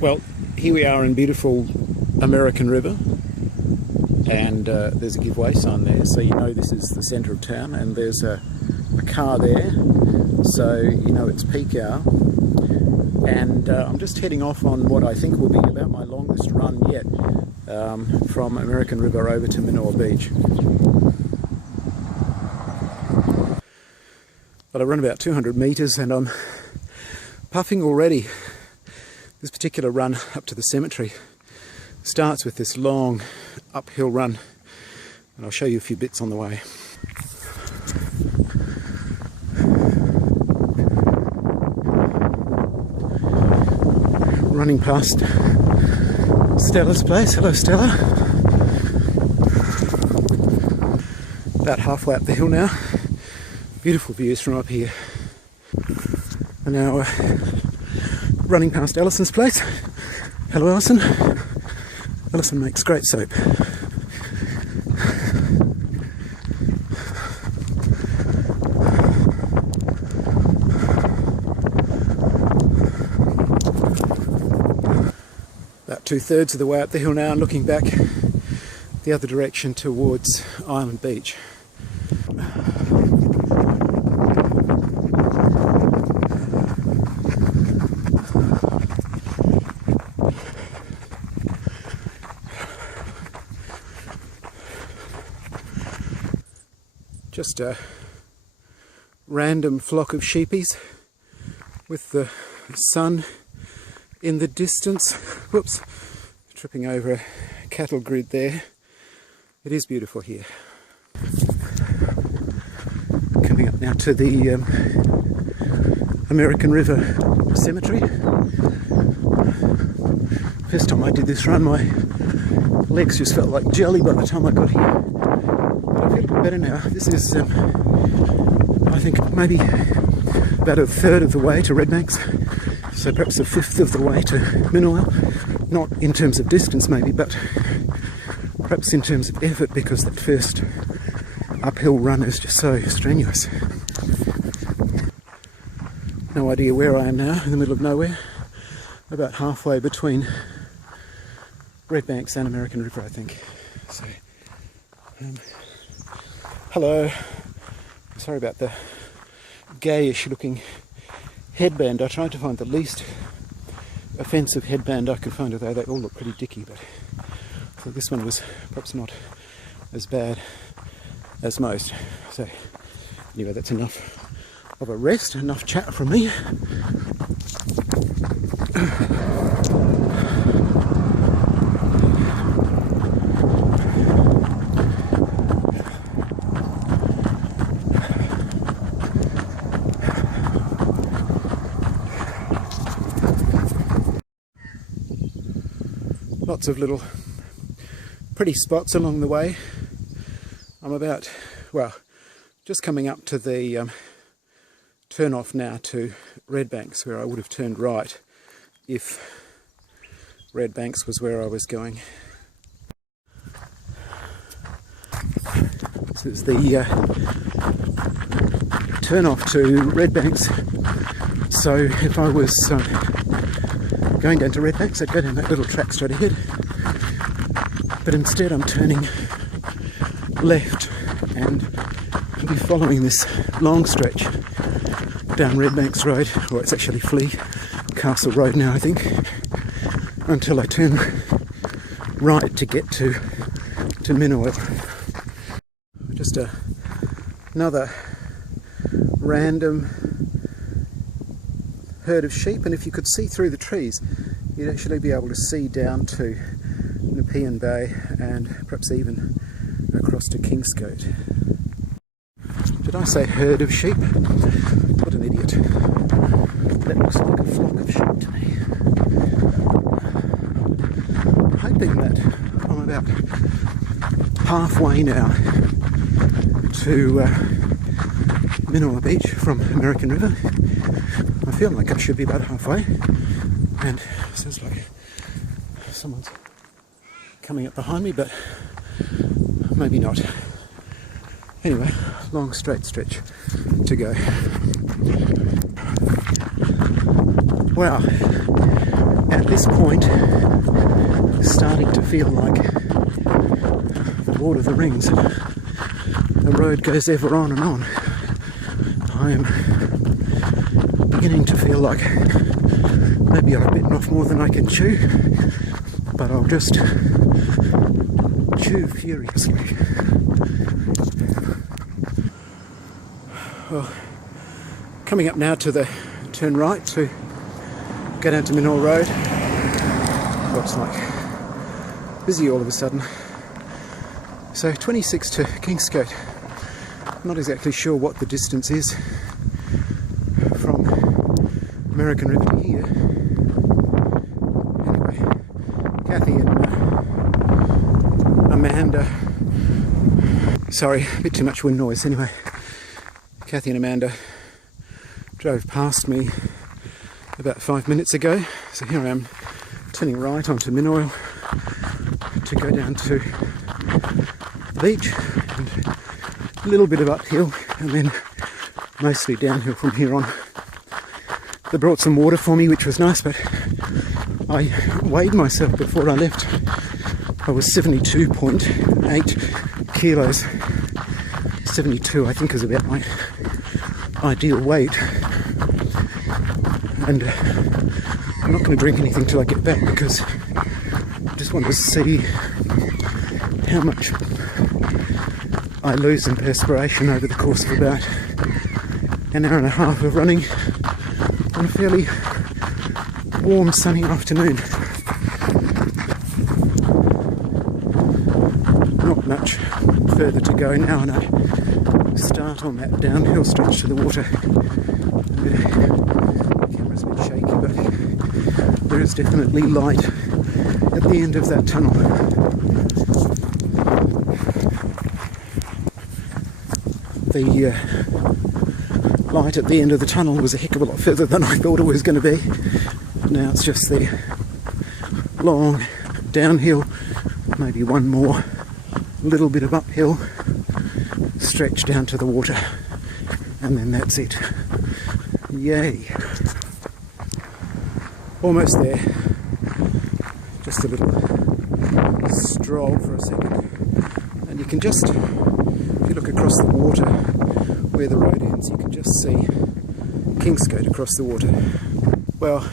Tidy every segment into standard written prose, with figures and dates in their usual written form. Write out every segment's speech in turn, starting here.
Well, here we are in beautiful American River, and there's a giveaway sign there, so you know this is the centre of town, and there's a car there, so you know it's peak hour. And I'm just heading off on what I think will be about my longest run yet, from American River over to Minoa Beach. But I run about 200 metres and I'm puffing already. This particular run up to the cemetery starts with this long uphill run, and I'll show you a few bits on the way. Running past Stella's place. Hello, Stella. About halfway up the hill now. Beautiful views from up here. And now running past Allison's place. Hello, Allison. Allison makes great soap. About 2/3 of the way up the hill now, and looking back the other direction towards Island Beach. Just a random flock of sheepies with the sun in the distance. Whoops, tripping over a cattle grid there. It is beautiful here. Coming up now to the American River Cemetery. First time I did this run, my legs just felt like jelly by the time I got here. But I feel a bit better now. This is, I think, maybe about 1/3 of the way to Redbanks. So perhaps 1/5 of the way to Minoa. Not in terms of distance maybe, but perhaps in terms of effort, because that first uphill run is just so strenuous. No idea where I am now, in the middle of nowhere. About halfway between Redbanks and American River, I think. So, hello. Sorry about the gayish looking headband. I tried to find the least offensive headband I could find, although they all look pretty dicky, but I thought this one was perhaps not as bad as most. So anyway, that's enough of a rest, enough chat from me. Lots of little pretty spots along the way. I'm about, well, just coming up to the turn off now to Redbanks, where I would have turned right if Redbanks was where I was going. This is the turn off to Redbanks. So if I was going down to Redbanks, I'd go down that little track straight ahead, but instead I'm turning left and be following this long stretch down Redbanks Road, or it's actually Flea Castle Road now I think, until I turn right to get to Minoa. Just another random herd of sheep, and if you could see through the trees you'd actually be able to see down to Nepean Bay and perhaps even across to Kingscote. Did I say herd of sheep? What an idiot. That looks like a flock of sheep to me. I'm hoping that I'm about halfway now to Minoa Beach from American River. I feel like I should be about halfway, and it sounds like someone's coming up behind me, but maybe not. Anyway, long straight stretch to go. Wow, at this point starting to feel like the Lord of the Rings. The road goes ever on and on. I am beginning to feel like maybe I've bitten off more than I can chew, but I'll just chew furiously. Well, coming up now to the turn right to go down to Minoil Road. Looks like busy all of a sudden. So 26 to Kingscote. I'm not exactly sure what the distance is from American River to here. Anyway, Kathy and Amanda, sorry, a bit too much wind noise. Anyway, Kathy and Amanda drove past me about 5 minutes ago. So here I am turning right onto Minoil to go down to the beach, and a little bit of uphill and then mostly downhill from here on. They brought some water for me, which was nice, but I weighed myself before I left. I was 72.8 kilos. 72 I think is about my ideal weight. And I'm not going to drink anything till I get back because I just want to see how much I lose in perspiration over the course of about an hour and a half of running on a fairly warm sunny afternoon. Not much further to go now, and I start on that downhill stretch to the water. The camera's a bit shaky, but there is definitely light at the end of that tunnel. The light at the end of the tunnel was a heck of a lot further than I thought it was going to be. Now it's just the long downhill, maybe one more little bit of uphill stretch down to the water, and then that's it. Yay! Almost there. Just a little stroll for a second, and you can just, if you look across the water where the road ends, you can just see Kingscote across the water. Well,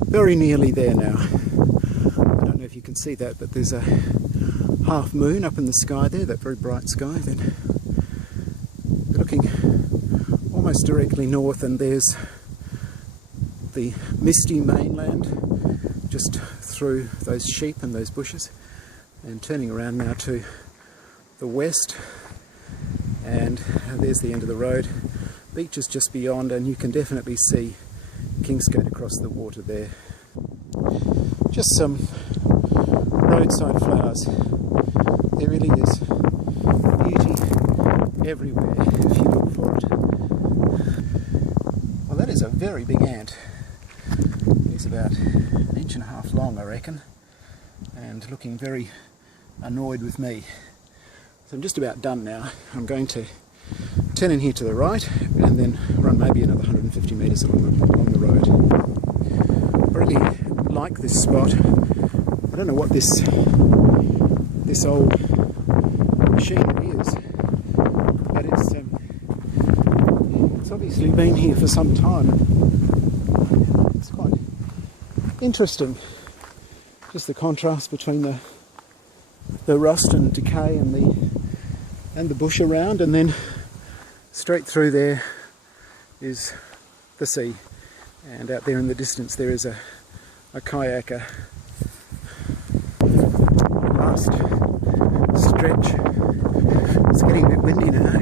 very nearly there now. I don't know if you can see that, but there's a half moon up in the sky there, that very bright sky. Then looking almost directly north, and there's the misty mainland just through those sheep and those bushes, and turning around now to the west, and there's the end of the road. Beach is just beyond, and you can definitely see Kingscote across the water there. Just some roadside flowers. There really is beauty everywhere if you look for it. Well, that is a very big ant. He's about 1.5 inches long, I reckon, and looking very annoyed with me. So I'm just about done now. I'm going to turn in here to the right and then run maybe another 150 metres along the road. I really like this spot. I don't know what this old machinery is, but it's obviously been here for some time. It's quite interesting, just the contrast between the rust and decay and the bush around, and then straight through there is the sea, and out there in the distance there is a kayaker. Last stretch. It's getting a bit windy now.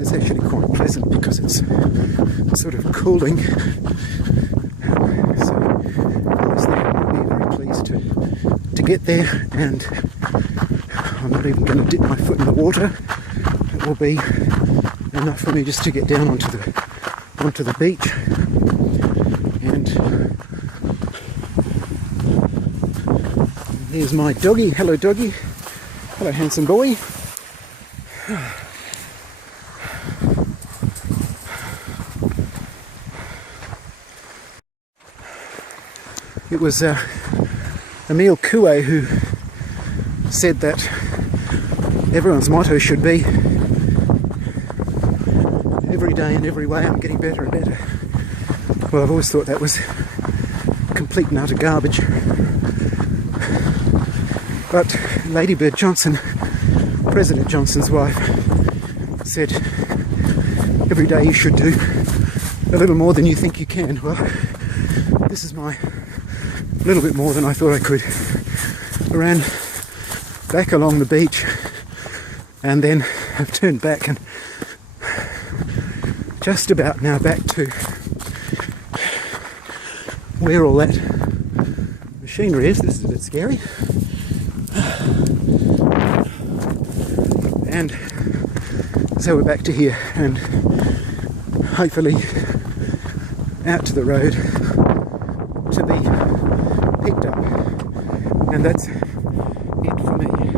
It's actually quite pleasant because it's sort of cooling. So honestly, I'll be very pleased to get there, and I'm not even going to dip my foot in the water. It will be enough for me just to get down onto the beach. And here's my doggy. Hello, doggy. Hello, handsome boy. It was Emile Coué who said that everyone's motto should be, every day in every way I'm getting better and better. Well, I've always thought that was complete and utter garbage. But Lady Bird Johnson, President Johnson's wife, said every day you should do a little more than you think you can. Well, this is my little bit more than I thought I could. I ran back along the beach and then I've turned back and just about now back to where all that machinery is. This is a bit scary. And so we're back to here and hopefully out to the road to be picked up. And that's it for me.